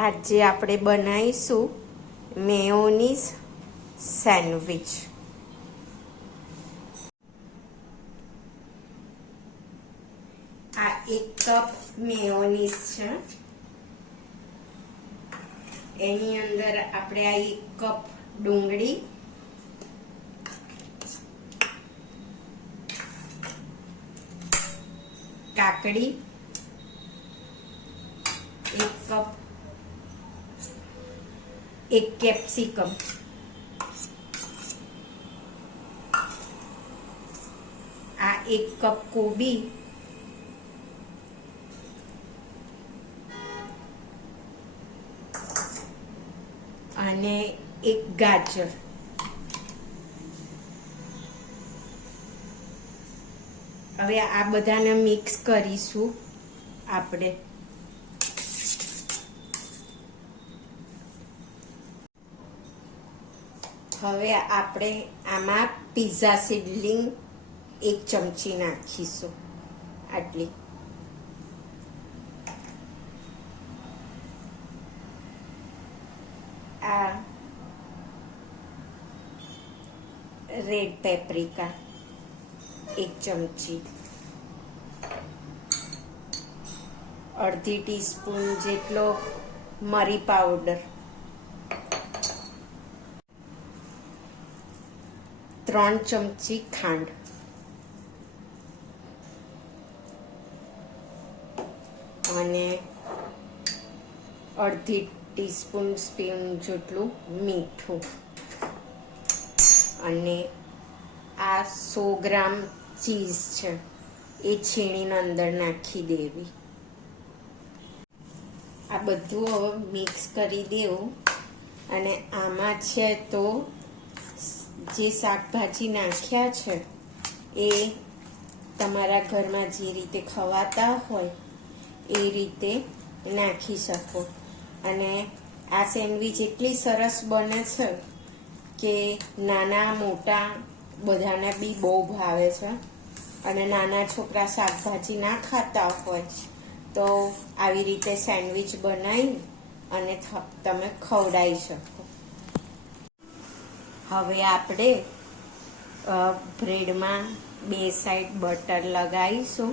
આજે આપણે બનાવીશું મેયોનીઝ સેન્ડવિચ. આ 1 કપ મેયોનીઝ છે. એની અંદર આપણે આ 1 કપ ડુંગળી, કાકડી, 1 કપ, 1 કેપ્સિકમ, આ 1 કપ કોબી, અને 1 ગાજર. હવે આ બધાને મિક્સ કરીશું આપણે. હવે આપણે આમાં પિઝા સીડલિંગ 1 ચમચી નાખીશું. આટલી. આ રેડ પેપ્રિકા 1 ચમચી, અડધી ટીસ્પૂન જેટલો મરી પાવડર, 3 ચમચી ખાંડ, અને અડધી ટીસ્પૂન જેટલું મીઠું, અને આ 100 ગ્રામ ચીઝ છે એ છીણીને અંદર નાખી દેવી. આ બધું હવે મિક્સ કરી દેવું. અને આમાં છે તો જે શાકભાજી નાખ્યા છે એ તમારા ઘરમાં જે રીતે ખવાતા હોય એ રીતે નાખી શકો. અને આ સેન્ડવિચ એટલી સરસ બને છે કે નાના મોટા બધાને બી બહુ ભાવે છે. અને નાના છોકરા શાકભાજી ના ખાતા હોય તો આવી રીતે સેન્ડવિચ બનાવી અને તમે ખવડાવી શકો. હવે આપણે બ્રેડમાં 2 સાઈડ બટર લગાવીશું.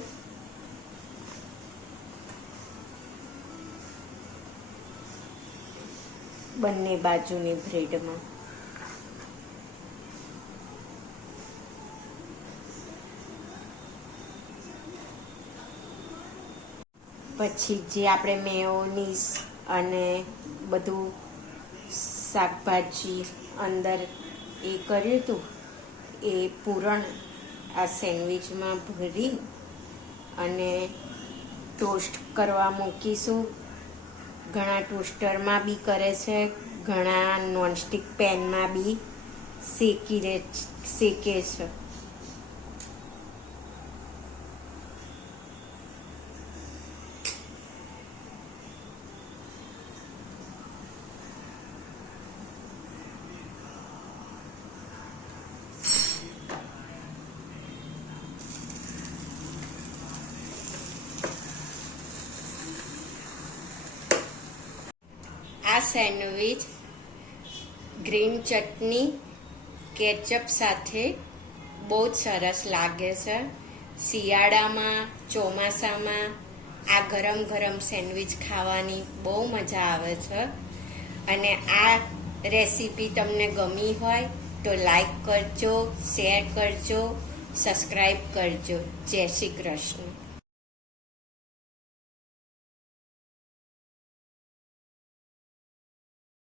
બંને બાજુની બ્રેડમાં. પછી જે આપણે મેયોનીઝ અને બધું શાકભાજી અંદર એ કર્યું હતું એ પૂરણ આ સેન્ડવિચમાં ભરી અને ટોસ્ટ કરવા મૂકીશું. ઘણા ટોસ્ટરમાં બી કરે છે, ઘણા નોનસ્ટિક પેનમાં બી શેકે છે. આ સેન્ડવિચ ગ્રીન ચટણી કેચઅપ સાથે બહુ જ સરસ લાગે છે. શિયાળામાં, ચોમાસામાં આ ગરમ ગરમ સેન્ડવિચ ખાવાની બહુ મજા આવે છે. અને આ રેસીપી તમને ગમી હોય તો લાઈક કરજો, શેર કરજો, સબસ્ક્રાઈબ કરજો. જય શ્રી કૃષ્ણ.